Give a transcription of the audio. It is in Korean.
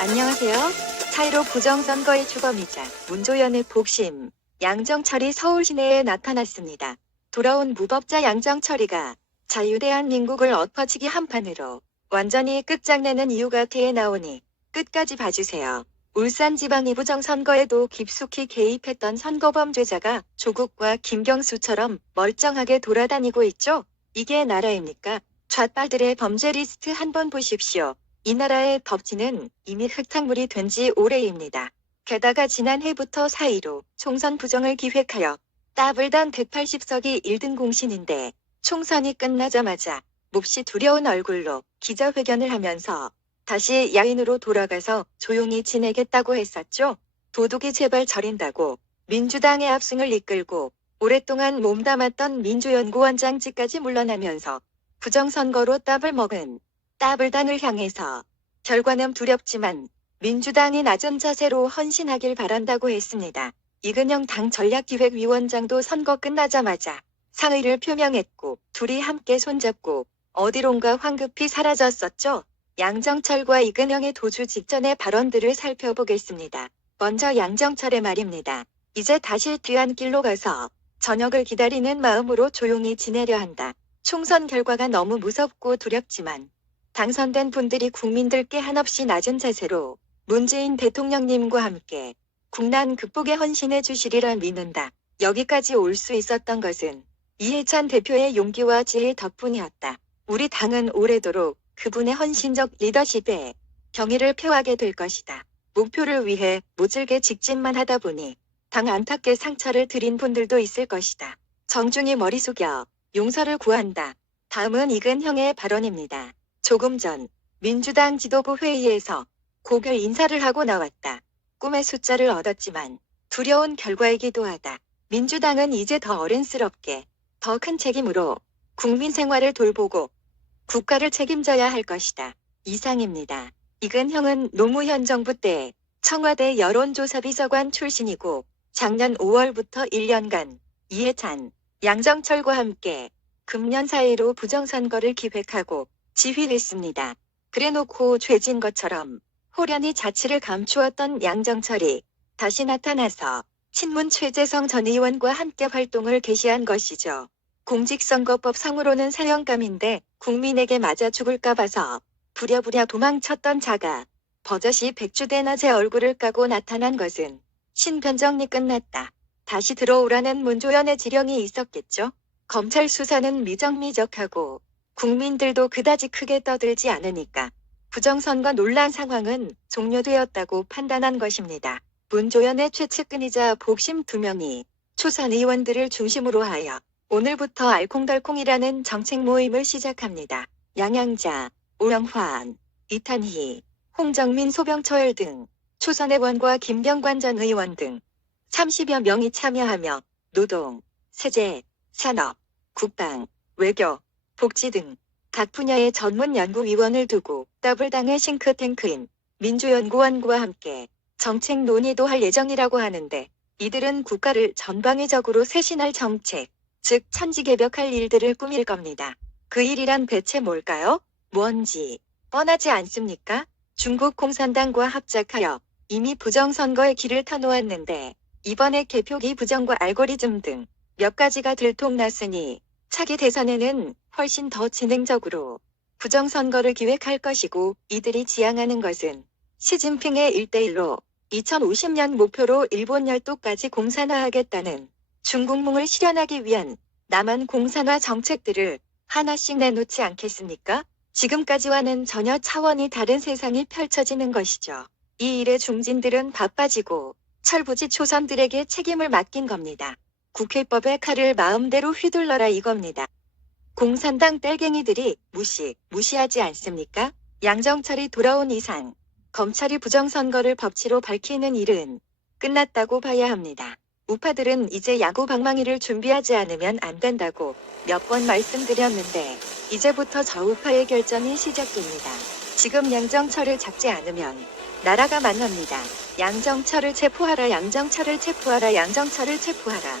안녕하세요. 차이로 부정선거의 주범이자 문조연의 복심 양정철이 서울 시내에 나타났습니다. 돌아온 무법자 양정철이가 자유대한민국을 엎어치기 한판으로 완전히 끝장내는 이유가 대에 나오니 끝까지 봐주세요. 울산 지방이 부정 선거에도 깊숙이 개입했던 선거범죄자가 조국과 김경수처럼 멀쩡하게 돌아다니고 있죠? 이게 나라입니까? 좌빨들의 범죄 리스트 한번 보십시오. 이 나라의 법치는 이미 흙탕물이 된 지 오래입니다. 게다가 지난해부터 4.15 총선 부정을 기획하여 따블단 180석이 1등 공신인데 총선이 끝나자마자 몹시 두려운 얼굴로 기자회견을 하면서 다시 야인으로 돌아가서 조용히 지내겠다고 했었죠. 도둑이 제발 저린다고 민주당의 압승을 이끌고 오랫동안 몸담았던 민주연구원장직까지 물러나면서 부정선거로 따블 먹은 따블단을 향해서 결과는 두렵지만 민주당이 낮은 자세로 헌신하길 바란다고 했습니다. 이근영 당 전략기획위원장도 선거 끝나자마자 상의를 표명했고 둘이 함께 손잡고 어디론가 황급히 사라졌었죠. 양정철과 이근영의 도주 직전의 발언들을 살펴보겠습니다. 먼저 양정철의 말입니다. 이제 다시 뒤안길로 가서 저녁을 기다리는 마음으로 조용히 지내려 한다. 총선 결과가 너무 무섭고 두렵지만 당선된 분들이 국민들께 한없이 낮은 자세로 문재인 대통령님과 함께 국난 극복에 헌신해 주시리라 믿는다. 여기까지 올 수 있었던 것은 이해찬 대표의 용기와 지혜 덕분이었다. 우리 당은 오래도록 그분의 헌신적 리더십에 경의를 표하게 될 것이다. 목표를 위해 모질게 직진만 하다 보니 당 안팎의 상처를 드린 분들도 있을 것이다. 정중히 머리 숙여 용서를 구한다. 다음은 이근형의 발언입니다. 조금 전 민주당 지도부 회의에서 고결 인사를 하고 나왔다. 꿈의 숫자를 얻었지만 두려운 결과이기도 하다. 민주당은 이제 더 어른스럽게 더 큰 책임으로 국민 생활을 돌보고 국가를 책임져야 할 것이다. 이상입니다. 이근형은 노무현 정부 때 청와대 여론조사 비서관 출신이고 작년 5월부터 1년간 이해찬, 양정철과 함께 금년 사이로 부정선거를 기획하고 지휘했습니다. 그래놓고 죄진 것처럼 호련히 자치를 감추었던 양정철이 다시 나타나서 친문 최재성 전 의원과 함께 활동을 개시한 것이죠. 공직선거법 상으로는 사형감인데 국민에게 맞아 죽을까 봐서 부랴부랴 도망쳤던 자가 버젓이 백주대나 제 얼굴을 까고 나타난 것은 신변정리 끝났다. 다시 들어오라는 문조연의 지령이 있었겠죠? 검찰 수사는 미적미적하고 국민들도 그다지 크게 떠들지 않으니까 부정선거 논란 상황은 종료되었다고 판단한 것입니다. 문조연의 최측근이자 복심 두 명이 초선 의원들을 중심으로 하여 오늘부터 알콩달콩이라는 정책 모임을 시작합니다. 양양자, 오영환, 이탄희, 홍정민 소병철 등 초선 의원과 김병관 전 의원 등 30여 명이 참여하며 노동, 세제, 산업, 국방, 외교, 복지 등 각 분야의 전문 연구위원을 두고 더블당의 싱크탱크인 민주연구원과 함께 정책 논의도 할 예정이라고 하는데 이들은 국가를 전방위적으로 쇄신할 정책, 즉 천지개벽할 일들을 꾸밀 겁니다. 그 일이란 대체 뭘까요? 뭔지 뻔하지 않습니까? 중국 공산당과 합작하여 이미 부정선거의 길을 터놓았는데 이번에 개표기 부정과 알고리즘 등 몇 가지가 들통났으니 차기 대선에는 훨씬 더 지능적으로 부정선거를 기획할 것이고 이들이 지향하는 것은 시진핑의 1대1로 2050년 목표로 일본 열도까지 공산화하겠다는 중국몽을 실현하기 위한 남한 공산화 정책들을 하나씩 내놓지 않겠습니까? 지금까지와는 전혀 차원이 다른 세상이 펼쳐지는 것이죠. 이 일에 중진들은 바빠지고 철부지 초선들에게 책임을 맡긴 겁니다. 국회법의 칼을 마음대로 휘둘러라 이겁니다. 공산당 딸갱이들이 무시, 무시하지 않습니까? 양정철이 돌아온 이상 검찰이 부정선거를 법치로 밝히는 일은 끝났다고 봐야 합니다. 우파들은 이제 야구 방망이를 준비하지 않으면 안 된다고 몇 번 말씀드렸는데 이제부터 저 우파의 결전이 시작됩니다. 지금 양정철을 잡지 않으면 나라가 망합니다. 양정철을 체포하라 양정철을 체포하라 양정철을 체포하라